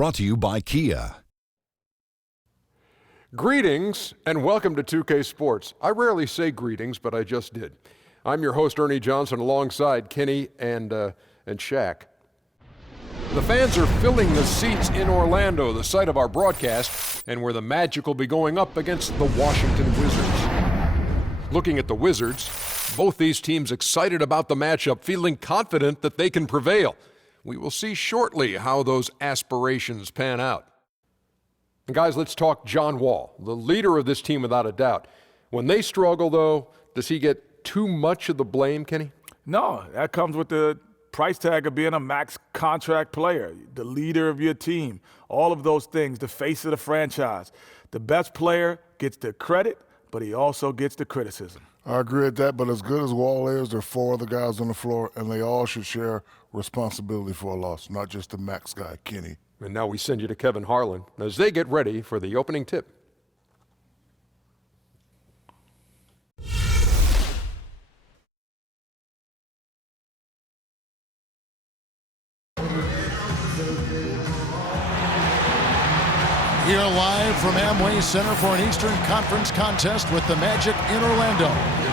Brought to you by Kia. Greetings and welcome to 2K Sports. I rarely say greetings, but I just did. I'm your host, Ernie Johnson, alongside Kenny and Shaq. The fans are filling the seats in Orlando, the site of our broadcast, and where the Magic will be going up against the Washington Wizards. Looking at the Wizards, both these teams excited about the matchup, feeling confident that they can prevail. We will see shortly how those aspirations pan out. And guys, let's talk John Wall, the leader of this team without a doubt. When they struggle, though, does he get too much of the blame, Kenny? No, that comes with the price tag of being a max contract player, the leader of your team, all of those things, the face of the franchise. The best player gets the credit, but he also gets the criticism. I agree with that, but as good as Wall is, there are four other guys on the floor, and they all should share responsibility for a loss, not just the max guy, Kenny. And now we send you to Kevin Harlan as they get ready for the opening tip. Here live from Amway Center for an Eastern Conference contest with the Magic in Orlando.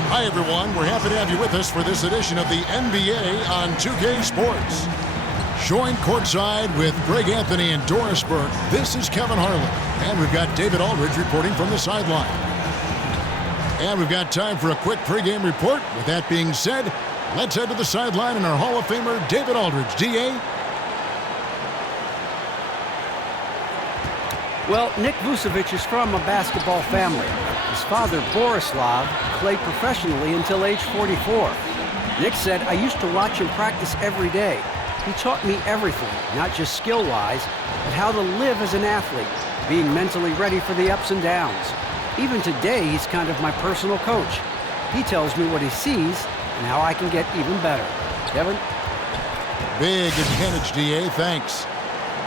Hi everyone, we're happy to have you with us for this edition of the NBA on 2K Sports. Joined courtside with Greg Anthony and Doris Burke, this is Kevin Harlan. And we've got David Aldridge reporting from the sideline. And we've got time for a quick pregame report. With that being said, let's head to the sideline and our Hall of Famer, David Aldridge. D.A.? Well, Nick Vucevic is from a basketball family. His father, Borislav, played professionally until age 44. Nick said, "I used to watch him practice every day. He taught me everything, not just skill-wise, but how to live as an athlete, being mentally ready for the ups and downs. Even today, he's kind of my personal coach. He tells me what he sees and how I can get even better." Kevin? Big advantage, D.A. Thanks.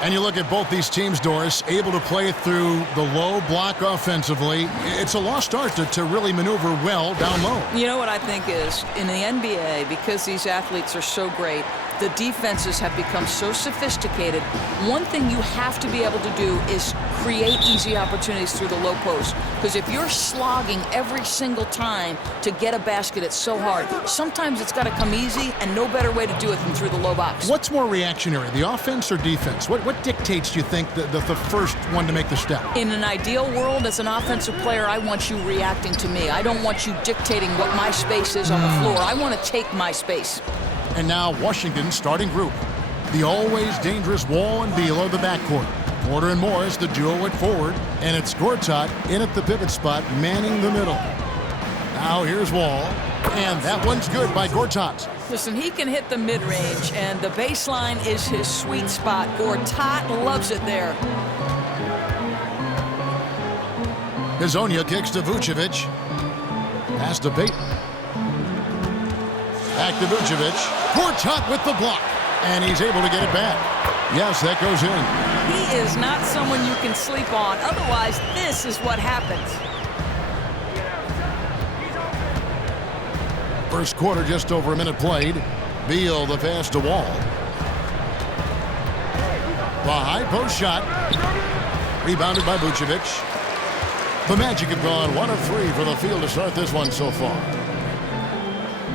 And you look at both these teams, Doris, able to play through the low block offensively. It's a lost art to really maneuver well down low. You know what I think is, in the NBA, because these athletes are so great, the defenses have become so sophisticated. One thing you have to be able to do is create easy opportunities through the low post. Because if you're slogging every single time to get a basket, it's so hard. Sometimes it's got to come easy, and no better way to do it than through the low box. What's more reactionary, the offense or defense? What dictates, do you think, the first one to make the step? In an ideal world, as an offensive player, I want you reacting to me. I don't want you dictating what my space is on the floor. I want to take my space. And now Washington's starting group. The always dangerous Wall and Beal are the backcourt. Porter and Morris, the duo at forward. And it's Gortat in at the pivot spot, manning the middle. Now here's Wall. And that one's good by Gortat. Listen, he can hit the mid-range, and the baseline is his sweet spot. Gortat loves it there. Hezonja kicks to Vucevic. Pass to Payton. Back to Vucevic. Gortat with the block. And he's able to get it back. Yes, that goes in. He is not someone you can sleep on. Otherwise, this is what happens. First quarter, just over a minute played. Beal, the pass to Wall. The high post shot. Rebounded by Vucevic. The Magic have gone 1 of 3 for the field to start this one so far.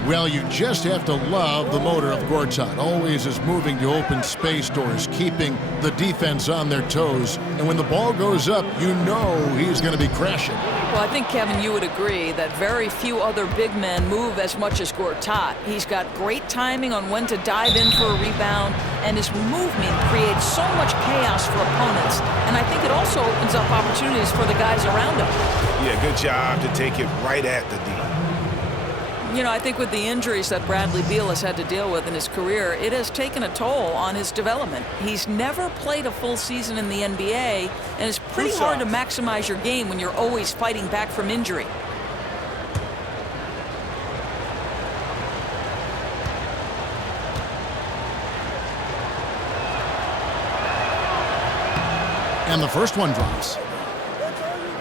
Well, you just have to love the motor of Gortat. Always is moving to open space doors, keeping the defense on their toes. And when the ball goes up, you know he's going to be crashing. Well, I think, Kevin, you would agree that very few other big men move as much as Gortat. He's got great timing on when to dive in for a rebound, and his movement creates so much chaos for opponents. And I think it also opens up opportunities for the guys around him. Yeah, good job to take it right at the D. You know, I think with the injuries that Bradley Beal has had to deal with in his career, it has taken a toll on his development. He's never played a full season in the NBA, and it's pretty hard to maximize your game when you're always fighting back from injury. And the first one drops.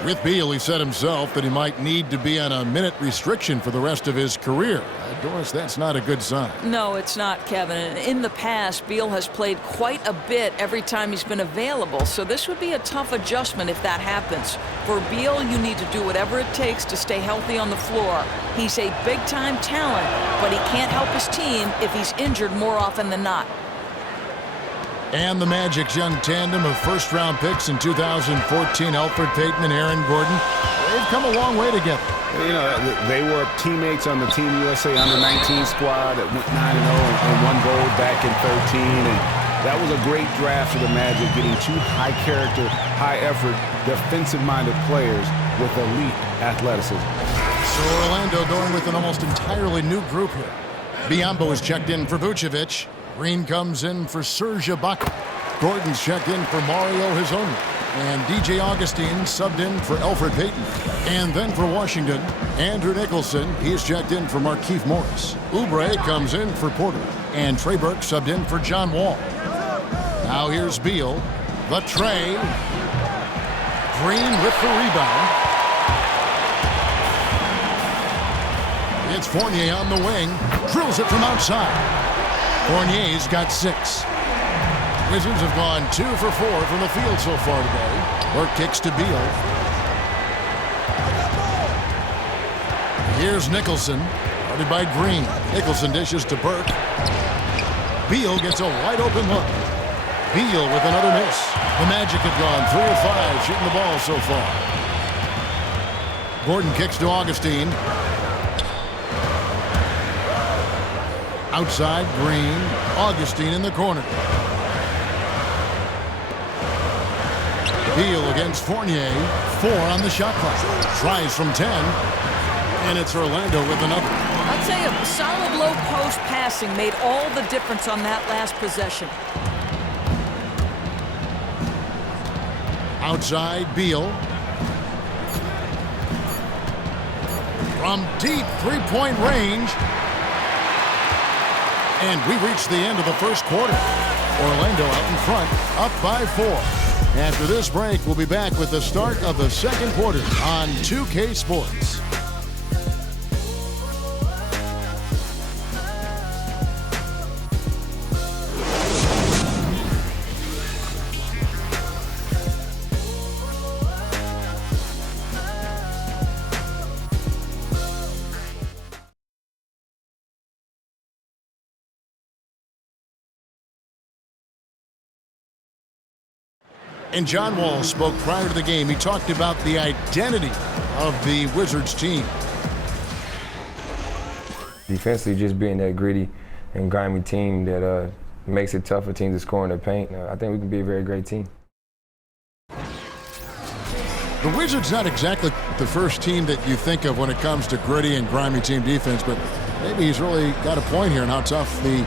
With Beal, he said himself that he might need to be on a minute restriction for the rest of his career. Doris, that's not a good sign. No, it's not, Kevin. And in the past, Beal has played quite a bit every time he's been available, so this would be a tough adjustment if that happens. For Beal, you need to do whatever it takes to stay healthy on the floor. He's a big-time talent, but he can't help his team if he's injured more often than not. And the Magic's young tandem of first-round picks in 2014, Elfrid Payton and Aaron Gordon, they've come a long way together. You know, they were teammates on the Team USA Under-19 squad that went 9-0 and won gold back in 13. And that was a great draft for the Magic, getting two high-character, high-effort, defensive-minded players with elite athleticism. So Orlando going with an almost entirely new group here. Biyombo is checked in for Vucevic. Green comes in for Serge Ibaka. Gordon's checked in for Mario Hezonja. And DJ Augustine subbed in for Elfrid Payton. And then for Washington, Andrew Nicholson. He's checked in for Markieff Morris. Oubre comes in for Porter. And Trey Burke subbed in for John Wall. Now here's Beal. The tray. Green with the rebound. It's Fournier on the wing. Drills it from outside. Fournier's got 6. Wizards have gone 2 for 4 from the field so far today. Burke kicks to Beal. Here's Nicholson, guarded by Green. Nicholson dishes to Burke. Beal gets a wide open look. Beal with another miss. The Magic have gone 3 of 5 shooting the ball so far. Gordon kicks to Augustine. Outside, Green. Augustine in the corner. Beal against Fournier. 4 on the shot clock. Tries from 10. And it's Orlando with another. I'd say a solid low post passing made all the difference on that last possession. Outside, Beal. From deep three-point range. And we reached the end of the first quarter. Orlando out in front, up by 4. After this break, we'll be back with the start of the second quarter on 2K Sports. And John Wall spoke prior to the game. He talked about the identity of the Wizards team. Defensively, just being that gritty and grimy team that makes it tough for teams to score in the paint. I think we can be a very great team. The Wizards not exactly the first team that you think of when it comes to gritty and grimy team defense, but maybe he's really got a point here on how tough the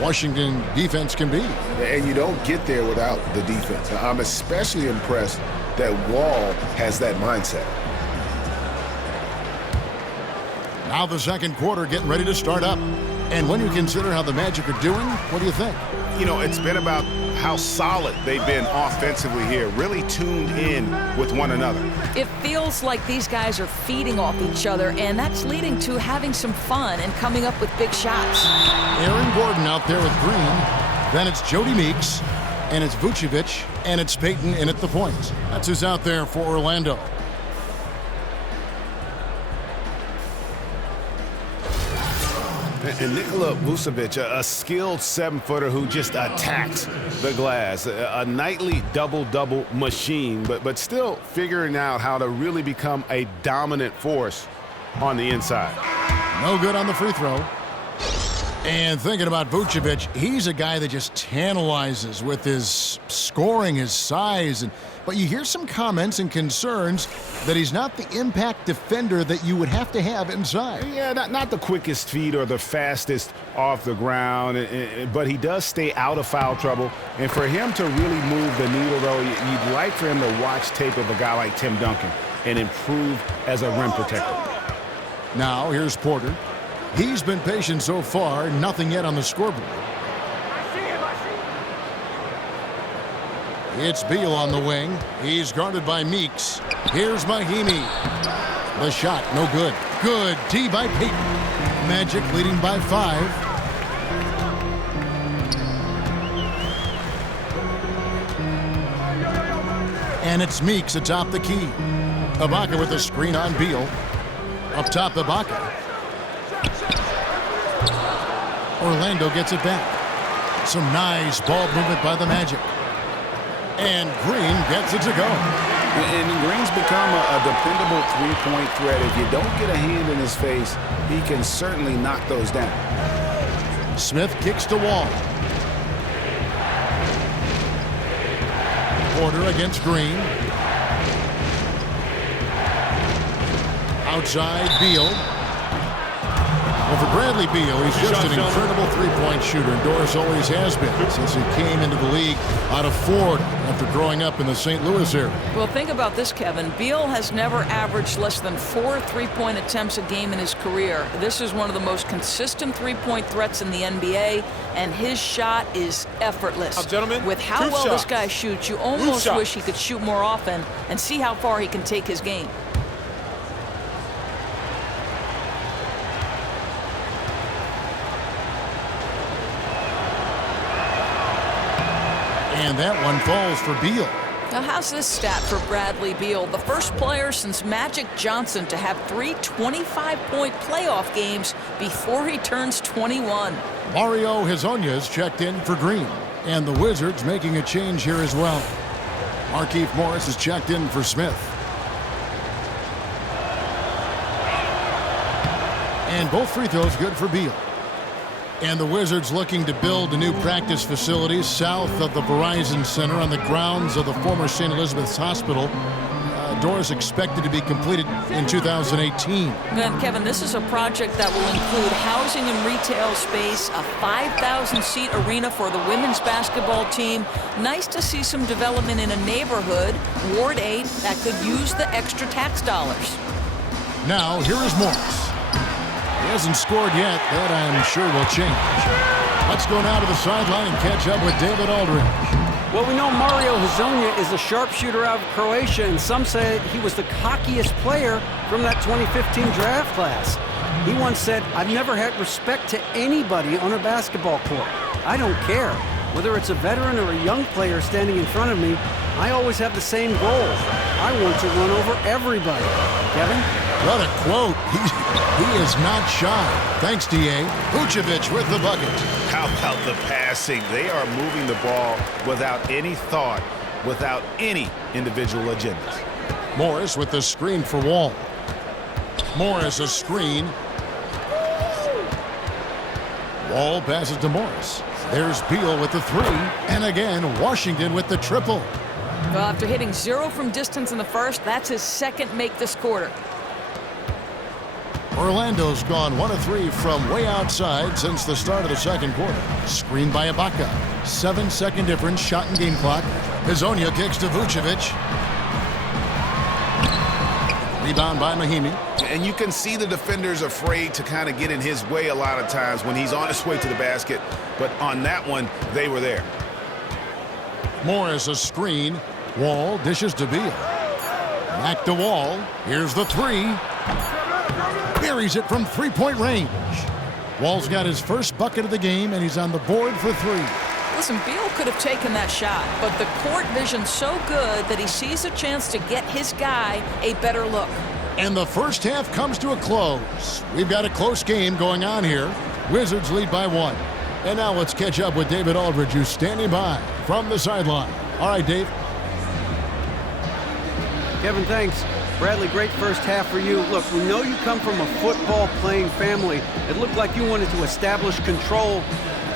Washington defense can be. And you don't get there without the defense. I'm especially impressed that Wall has that mindset. Now the second quarter getting ready to start up. And when you consider how the Magic are doing, what do you think? You know, it's been about how solid they've been offensively here, really tuned in with one another. It feels like these guys are feeding off each other, and that's leading to having some fun and coming up with big shots. Aaron Gordon out there with Green. Then it's Jody Meeks, and it's Vucevic, and it's Payton in at the point. That's who's out there for Orlando. And Nikola Vucevic, a skilled 7-footer who just attacks the glass. A nightly double-double machine, but still figuring out how to really become a dominant force on the inside. No good on the free throw. And thinking about Vucevic, he's a guy that just tantalizes with his scoring, his size. But you hear some comments and concerns that he's not the impact defender that you would have to have inside. Yeah, not the quickest feet or the fastest off the ground, but he does stay out of foul trouble. And for him to really move the needle, though, you'd like for him to watch tape of a guy like Tim Duncan and improve as a rim protector. Now here's Porter. He's been patient so far, nothing yet on the scoreboard. It's Beal on the wing. He's guarded by Meeks. Here's Mahimi. The shot, no good. Good D by Peyton. Magic leading by 5. And it's Meeks atop the key. Ibaka with a screen on Beal. Up top, Ibaka. Orlando gets it back. Some nice ball movement by the Magic. And Green gets it to go. And Green's become a dependable three-point threat. If you don't get a hand in his face, he can certainly knock those down. Smith kicks to Wall. Porter against Green. Outside, Beal. Well, for Bradley Beal, he's just an incredible three-point shooter. And Doris always has been since he came into the league out of Florida after growing up in the St. Louis area. Well, think about this, Kevin. Beal has never averaged less than 4 three-point attempts a game in his career. This is one of the most consistent three-point threats in the NBA, and his shot is effortless. Gentlemen, with how well this guy shoots, you almost wish he could shoot more often and see how far he can take his game. And that one falls for Beal. Now, how's this stat for Bradley Beal? The first player since Magic Johnson to have 3 25-point playoff games before he turns 21. Mario Hezonja's checked in for Green. And the Wizards making a change here as well. Markieff Morris is checked in for Smith. And both free throws good for Beal. And the Wizards looking to build a new practice facility south of the Verizon Center on the grounds of the former St. Elizabeth's Hospital. Doors expected to be completed in 2018. And Kevin, this is a project that will include housing and retail space, a 5,000-seat arena for the women's basketball team. Nice to see some development in a neighborhood, Ward 8, that could use the extra tax dollars. Now, here is Morris. He hasn't scored yet. That, I'm sure, will change. Let's go now to the sideline and catch up with David Aldridge. Well, we know Mario Hezonja is a sharpshooter out of Croatia, and some say he was the cockiest player from that 2015 draft class. He once said, "I've never had respect to anybody on a basketball court. I don't care. Whether it's a veteran or a young player standing in front of me, I always have the same goal. I want to run over everybody." Kevin? What a quote. He is not shy. Thanks, D.A. Vucevic with the bucket. How about the passing? They are moving the ball without any thought, without any individual agendas. Morris with the screen for Wall. Morris a screen. Wall passes to Morris. There's Beal with the 3. And again, Washington with the triple. Well, after hitting 0 from distance in the first, that's his second make this quarter. Orlando's gone 1 of 3 from way outside since the start of the second quarter. Screened by Ibaka. 7-second difference, shot and game clock. Hezonja kicks to Vucevic. Rebound by Mahimi. And you can see the defenders afraid to kind of get in his way a lot of times when he's on his way to the basket. But on that one, they were there. Morris a screen. Wall dishes to Beal. Back to Wall. Here's the 3. Buries it from three-point range. Wall's got his first bucket of the game, and he's on the board for 3. Listen, Beal could have taken that shot, but the court vision's so good that he sees a chance to get his guy a better look. And the first half comes to a close. We've got a close game going on here. Wizards lead by 1. And now let's catch up with David Aldridge, who's standing by from the sideline. All right, Dave. Kevin, thanks. Bradley, great first half for you. Look, we know you come from a football-playing family. It looked like you wanted to establish control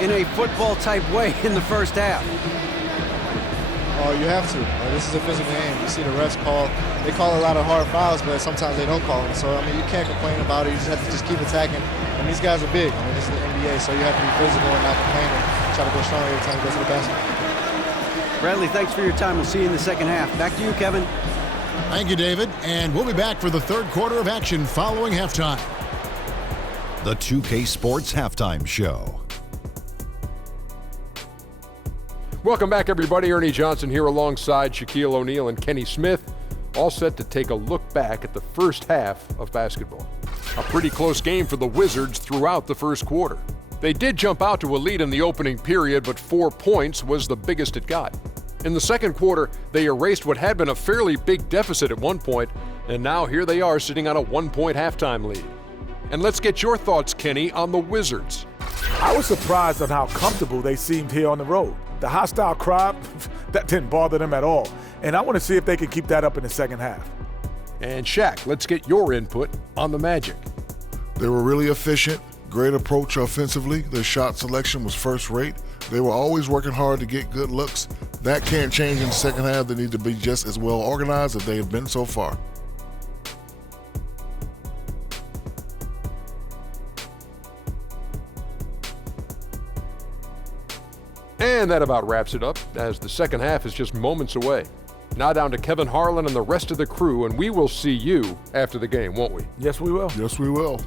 in a football-type way in the first half. Oh, you have to. This is a physical game. You see the refs they call a lot of hard fouls, but sometimes they don't call them. So, I mean, you can't complain about it. You just have to just keep attacking. And these guys are big. I mean, this is the NBA, so you have to be physical and not complain and try to go strong every time you go to the basket. Bradley, thanks for your time. We'll see you in the second half. Back to you, Kevin. Thank you, David. And we'll be back for the third quarter of action following halftime. The 2K Sports Halftime Show. Welcome back, everybody. Ernie Johnson here alongside Shaquille O'Neal and Kenny Smith, all set to take a look back at the first half of basketball. A pretty close game for the Wizards throughout the first quarter. They did jump out to a lead in the opening period, but 4 points was the biggest it got. In the second quarter, they erased what had been a fairly big deficit at one point, and now here they are sitting on a 1-point halftime lead. And let's get your thoughts, Kenny, on the Wizards. I was surprised on how comfortable they seemed here on the road. The hostile crowd, that didn't bother them at all. And I want to see if they can keep that up in the second half. And Shaq, let's get your input on the Magic. They were really efficient, great approach offensively. Their shot selection was first rate. They were always working hard to get good looks. That can't change in the second half. They need to be just as well organized as they have been so far. And that about wraps it up, as the second half is just moments away. Now down to Kevin Harlan and the rest of the crew, and we will see you after the game, won't we? Yes, we will. Yes, we will.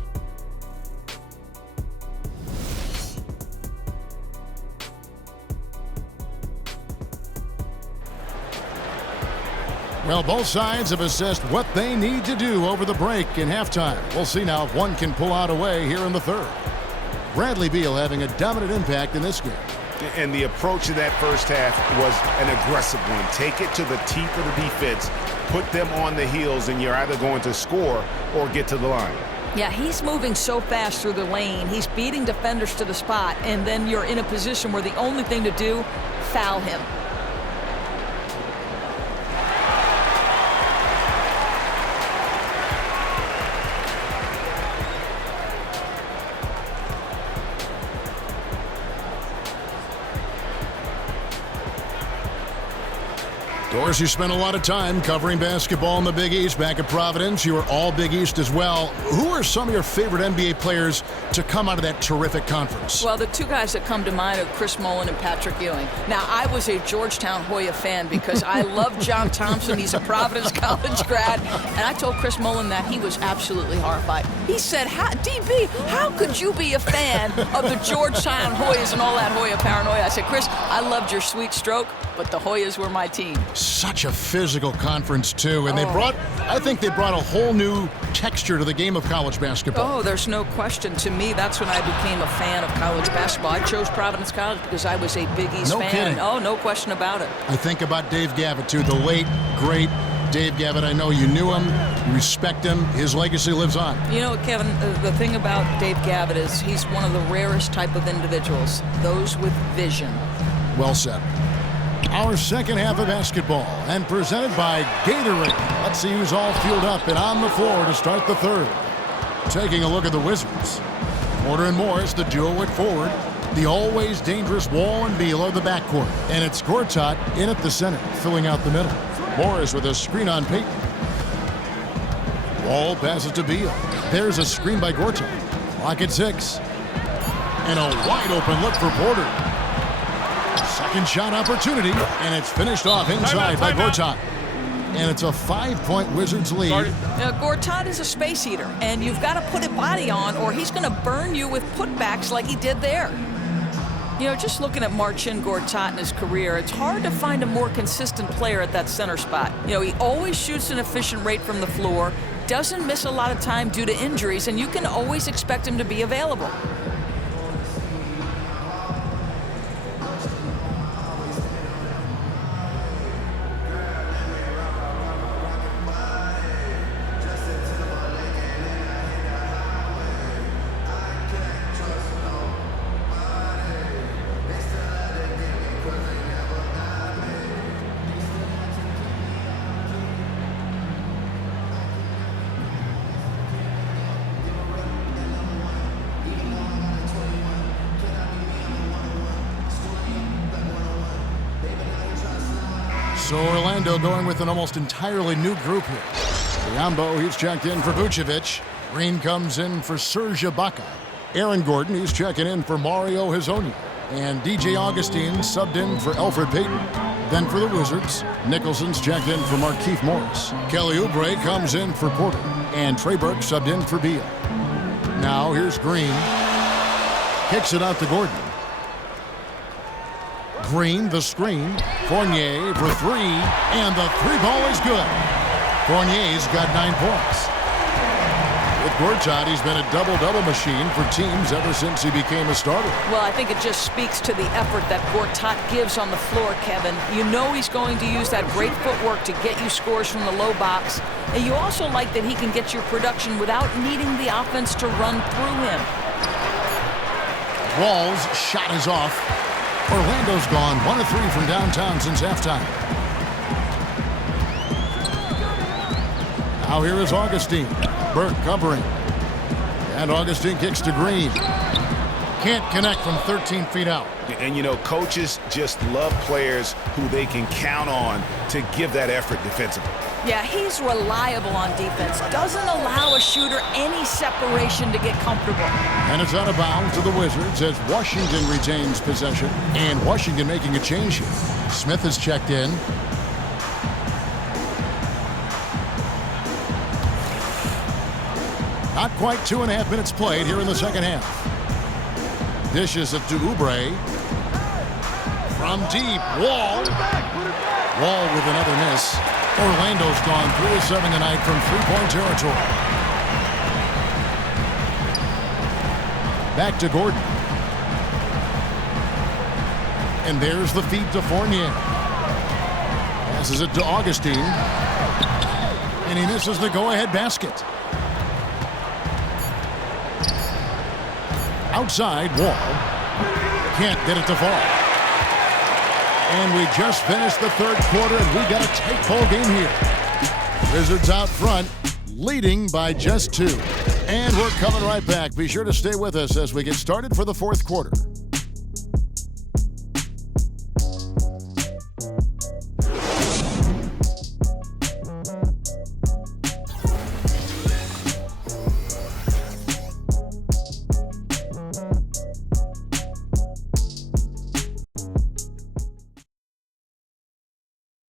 Well, both sides have assessed what they need to do over the break in halftime. We'll see now if one can pull out away here in the third. Bradley Beal having a dominant impact in this game. And the approach of that first half was an aggressive one. Take it to the teeth of the defense, put them on the heels, and you're either going to score or get to the line. Yeah, he's moving so fast through the lane. He's beating defenders to the spot, and then you're in a position where the only thing to do, foul him. Doris, you spent a lot of time covering basketball in the Big East back at Providence. You were all Big East as well. Who are some of your favorite NBA players to come out of that terrific conference? Well, the two guys that come to mind are Chris Mullin and Patrick Ewing. Now, I was a Georgetown Hoya fan because I love John Thompson. He's a Providence College grad. And I told Chris Mullin that he was absolutely horrified. He said, DB, how could you be a fan of the Georgetown Hoyas and all that Hoya paranoia? I said, Chris, I loved your sweet stroke, but the Hoyas were my team. Such a physical conference, too. And I think they brought a whole new texture to the game of college basketball. Oh, there's no question. To me, that's when I became a fan of college basketball. I chose Providence College because I was a Big East fan. No kidding. Oh, no question about it. I think about Dave Gavitt, too. The late, great Dave Gavitt. I know you knew him, you respect him. His legacy lives on. You know, Kevin, the thing about Dave Gavitt is he's one of the rarest type of individuals, those with vision. Well said. Our second half of basketball, and presented by Gatorade. Let's see who's all fueled up and on the floor to start the third. Taking a look at the Wizards. Porter and Morris, the duo at forward. The always dangerous Wall and Beal are the backcourt. And it's Gortat in at the center, filling out the middle. Morris with a screen on Payton. Wall passes to Beal. There's a screen by Gortat. Clock at 6. And a wide open look for Porter. Second shot opportunity, and it's finished off inside by Gortat. And it's a 5-point Wizards lead. Now, Gortat is a space eater, and you've got to put a body on or he's going to burn you with putbacks like he did there. You know, just looking at Marcin Gortat in his career, it's hard to find a more consistent player at that center spot. You know, he always shoots an efficient rate from the floor, doesn't miss a lot of time due to injuries, and you can always expect him to be available. So Orlando going with an almost entirely new group here. Biyombo, he's checked in for Vucevic. Green comes in for Serge Ibaka. Aaron Gordon, he's checking in for Mario Hezonja. And DJ Augustine subbed in for Elfrid Payton. Then for the Wizards, Nicholson's checked in for Markieff Morris. Kelly Oubre comes in for Porter. And Trey Burke subbed in for Beal. Now here's Green. Kicks it out to Gordon. Green, the screen. Fournier for three, and the three ball is good. Fournier's got 9 points. With Gortat, he's been a double-double machine for teams ever since he became a starter. Well, I think it just speaks to the effort that Gortat gives on the floor, Kevin. You know he's going to use that great footwork to get you scores from the low box. And you also like that he can get your production without needing the offense to run through him. Wall's shot is off. Orlando's gone 1 of 3 from downtown since halftime. Now here is Augustine. Burke covering. And Augustine kicks to Green. Can't connect from 13 feet out. And, you know, coaches just love players who they can count on to give that effort defensively. Yeah, he's reliable on defense. Doesn't allow a shooter any separation to get comfortable. And it's out of bounds to the Wizards as Washington retains possession. And Washington making a change here. Smith is checked in. Not quite 2.5 minutes played here in the second half. Dishes it to Oubre. From deep, Wall. Wall with another miss. Orlando's gone 3 of 7 tonight from three-point territory. Back to Gordon. And there's the feed to Fournier. Passes it to Augustine. And he misses the go-ahead basket. Outside, Wall. Can't get it to fall. And we just finished the third quarter, and we got a tight ball game here. Wizards out front, leading by just 2. And we're coming right back. Be sure to stay with us as we get started for the fourth quarter.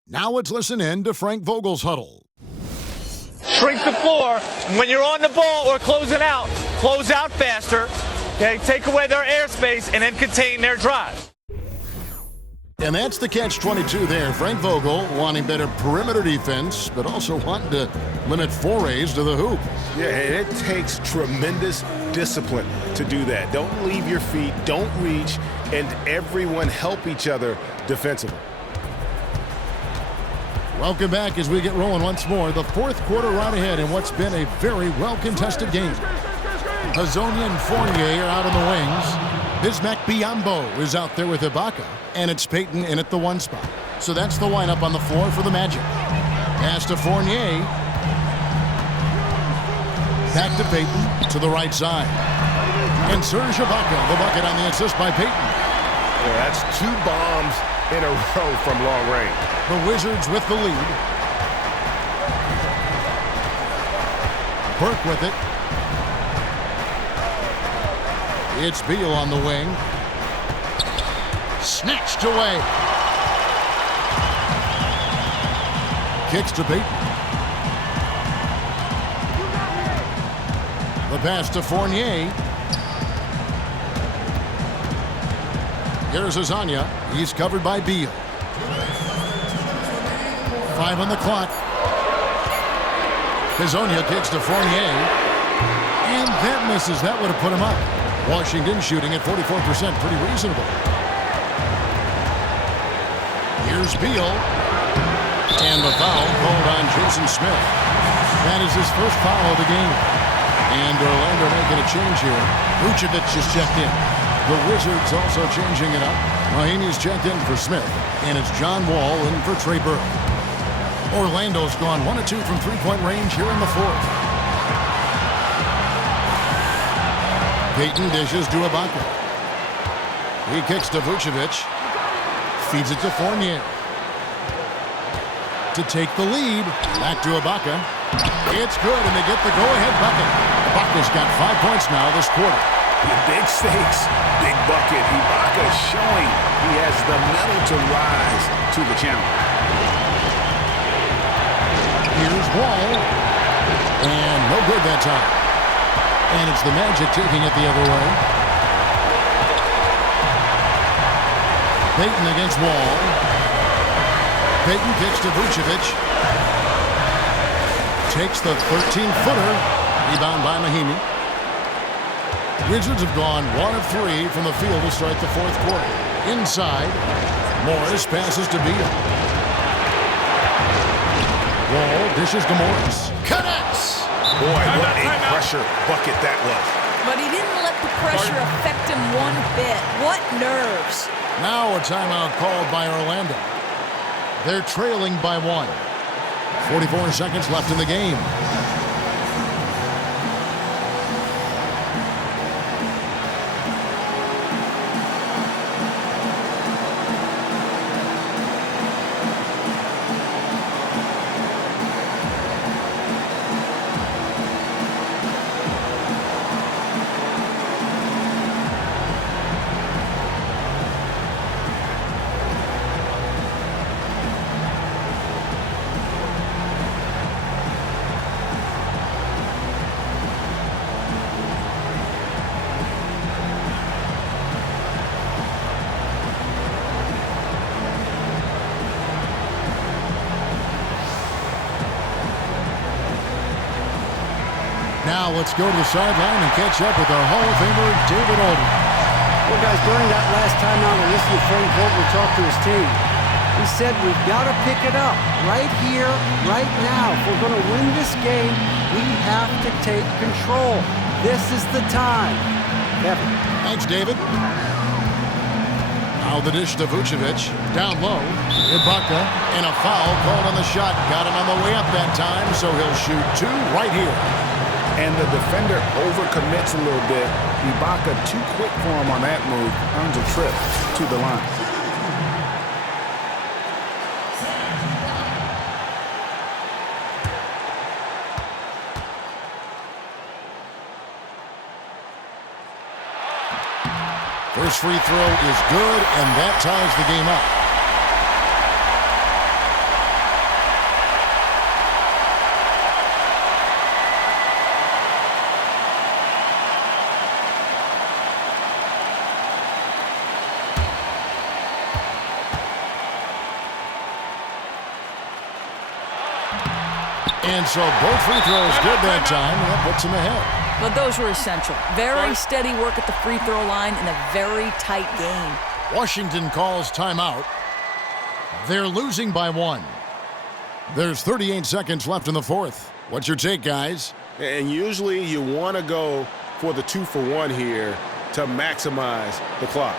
Now let's listen in to Frank Vogel's huddle. Shrink the floor. When you're on the ball or close out faster. Okay, take away their airspace and then contain their drive. And that's the catch-22 there. Frank Vogel wanting better perimeter defense, but also wanting to limit forays to the hoop. Yeah, and it takes tremendous discipline to do that. Don't leave your feet, don't reach, and everyone help each other defensively. Welcome back as we get rolling once more. The fourth quarter right ahead in what's been a very well-contested game. Hezonja and Fournier are out on the wings. Bismack Biyombo is out there with Ibaka, and it's Payton in at the 1 spot. So that's the lineup on the floor for the Magic. Pass to Fournier. Back to Payton to the right side. And Serge Ibaka, the bucket on the assist by Payton. Yeah, that's 2 bombs in a row from long range. The Wizards with the lead. Burke with it. It's Beal on the wing. Snatched away. Kicks to Payton. The pass to Fournier. Here's Hezonja. He's covered by Beal. 5 on the clock. Hezonja kicks to Fournier. And that misses. That would have put him up. Washington shooting at 44%. Pretty reasonable. Here's Beal. And the foul called on Jason Smith. That is his first foul of the game. And Orlando making a change here. Vucevic is checked in. The Wizards also changing it up. Mahinmi's checked in for Smith. And it's John Wall in for Trey Burke. Orlando's gone 1 of 2 from three-point range here in the fourth. Payton dishes to Ibaka. He kicks to Vucevic. Feeds it to Fournier. To take the lead. Back to Ibaka. It's good, and they get the go-ahead bucket. Ibaka's got 5 points now this quarter. Big stakes, big bucket. Ibaka showing he has the mettle to rise to the challenge. Here's Wall. And no good that time. And it's the Magic taking it the other way. Payton against Wall. Payton kicks to Vucevic. Takes the 13-footer. Rebound by Mahinmi. Wizards have gone 1 of 3 from the field to start the fourth quarter. Inside, Morris passes to Beal. Wall dishes to Morris. Connects! Boy, what a pressure bucket that was. But he didn't let the pressure affect him one bit. What nerves. Now a timeout called by Orlando. They're trailing by 1. 44 seconds left in the game. Now let's go to the sideline and catch up with our Hall of Famer, David Aldridge. Well, guys, during that last timeout, I listened to Frank Vogel talk to his team. He said, we've got to pick it up right here, right now. If we're going to win this game, we have to take control. This is the time. Kevin. Thanks, David. Now the dish to Vucevic. Down low. Ibaka. And a foul called on the shot. Got him on the way up that time, so he'll shoot 2 right here. And the defender overcommits a little bit. Ibaka too quick for him on that move. Earns a trip to the line. First free throw is good, and that ties the game up. And so both free throws good that time, and that puts him ahead. But those were essential. Very steady work at the free throw line in a very tight game. Washington calls timeout. They're losing by 1. There's 38 seconds left in the fourth. What's your take, guys? And usually you want to go for the 2-for-1 here to maximize the clock.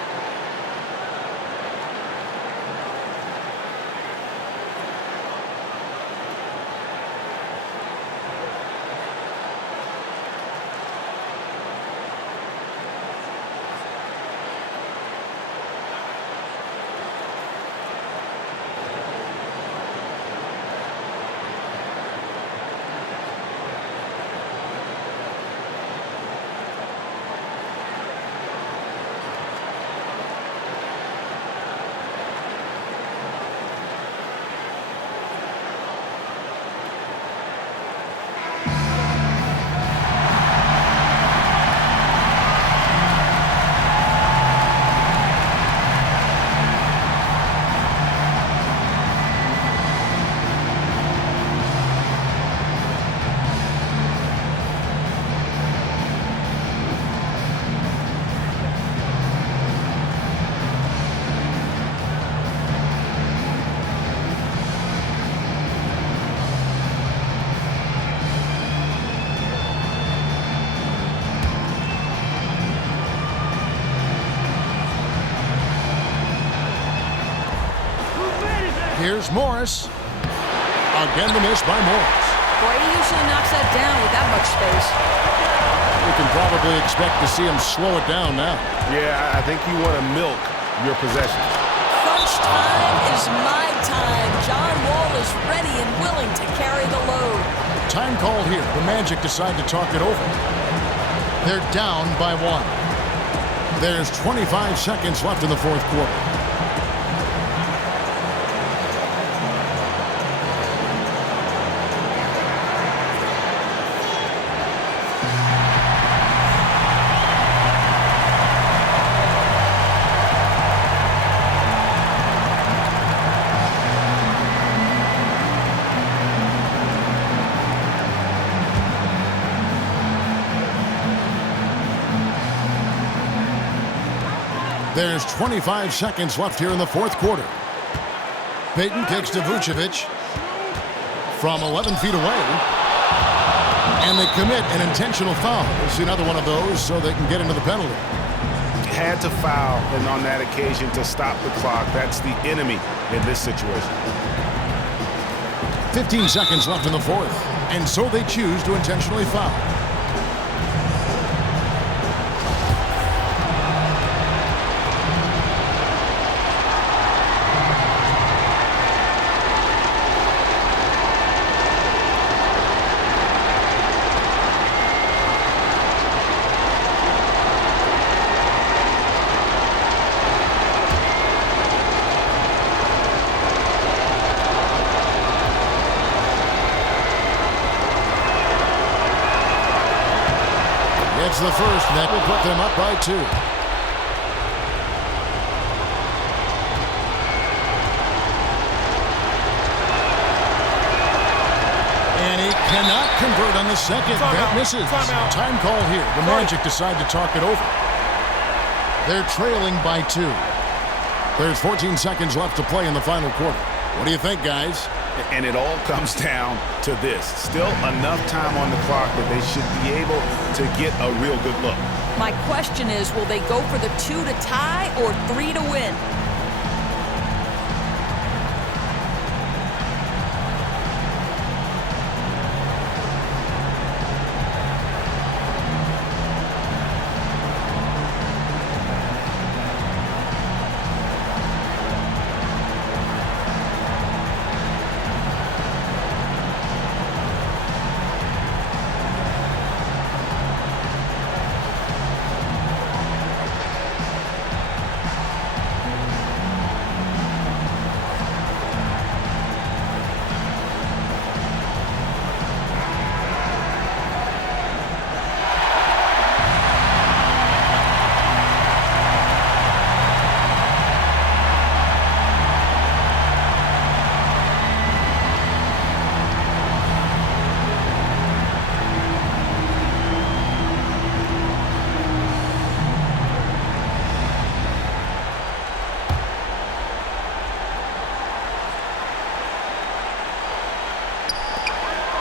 Here's Morris. Again the miss by Morris. Boy, he usually knocks that down with that much space. We can probably expect to see him slow it down now. Yeah, I think you want to milk your possession. Crunch time is my time. John Wall is ready and willing to carry the load. Time called here. The Magic decide to talk it over. They're down by 1. There's 25 seconds left in the fourth quarter. There's 25 seconds left here in the fourth quarter. Payton kicks to Vucevic from 11 feet away. And they commit an intentional foul. We'll see another one of those so they can get into the penalty. Had to foul, and on that occasion to stop the clock. That's the enemy in this situation. 15 seconds left in the fourth. And so they choose to intentionally foul. It's the first, and that will put them up by 2. And he cannot convert on the second. That misses. Time call here. The Magic decide to talk it over. They're trailing by 2. There's 14 seconds left to play in the final quarter. What do you think, guys? And it all comes down to this. Still enough time on the clock that they should be able to get a real good look. My question is, will they go for the 2 to tie or 3 to win?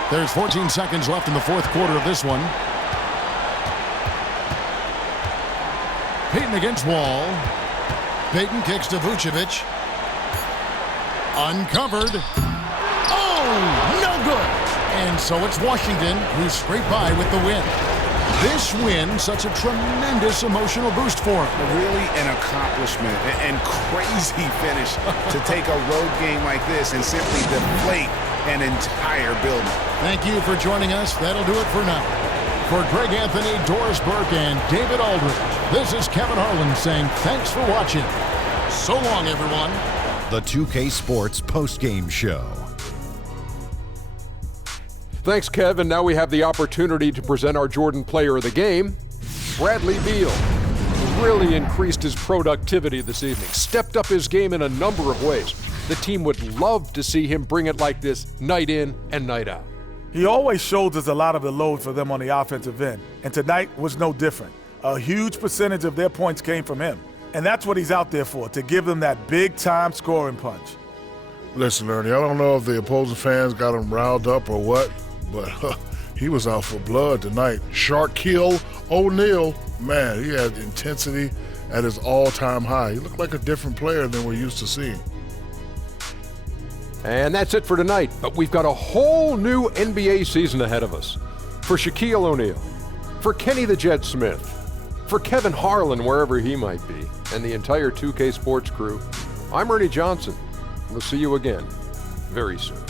There's 14 seconds left in the fourth quarter of this one. Payton against Wall. Payton kicks to Vucevic. Uncovered. Oh, no good. And so it's Washington who scrape by with the win. This win, such a tremendous emotional boost for him. Really an accomplishment and crazy finish to take a road game like this and simply deflate an entire building. Thank you for joining us. That'll do it for now. For Greg Anthony, Doris Burke, and David Aldridge, this is Kevin Harlan saying thanks for watching. So long, everyone. The 2K Sports postgame show. Thanks, Kev. And now we have the opportunity to present our Jordan Player of the Game, Bradley Beal. Really increased his productivity this evening, stepped up his game in a number of ways. The team would love to see him bring it like this night in and night out. He always shoulders a lot of the load for them on the offensive end, and tonight was no different. A huge percentage of their points came from him, and that's what he's out there for, to give them that big-time scoring punch. Listen, Ernie, I don't know if the opposing fans got him riled up or what, but he was out for blood tonight. Shaquille O'Neal, man, he had intensity at his all-time high. He looked like a different player than we're used to seeing. And that's it for tonight, but we've got a whole new NBA season ahead of us. For Shaquille O'Neal, for Kenny the Jet Smith, for Kevin Harlan, wherever he might be, and the entire 2K Sports crew, I'm Ernie Johnson. We'll see you again very soon.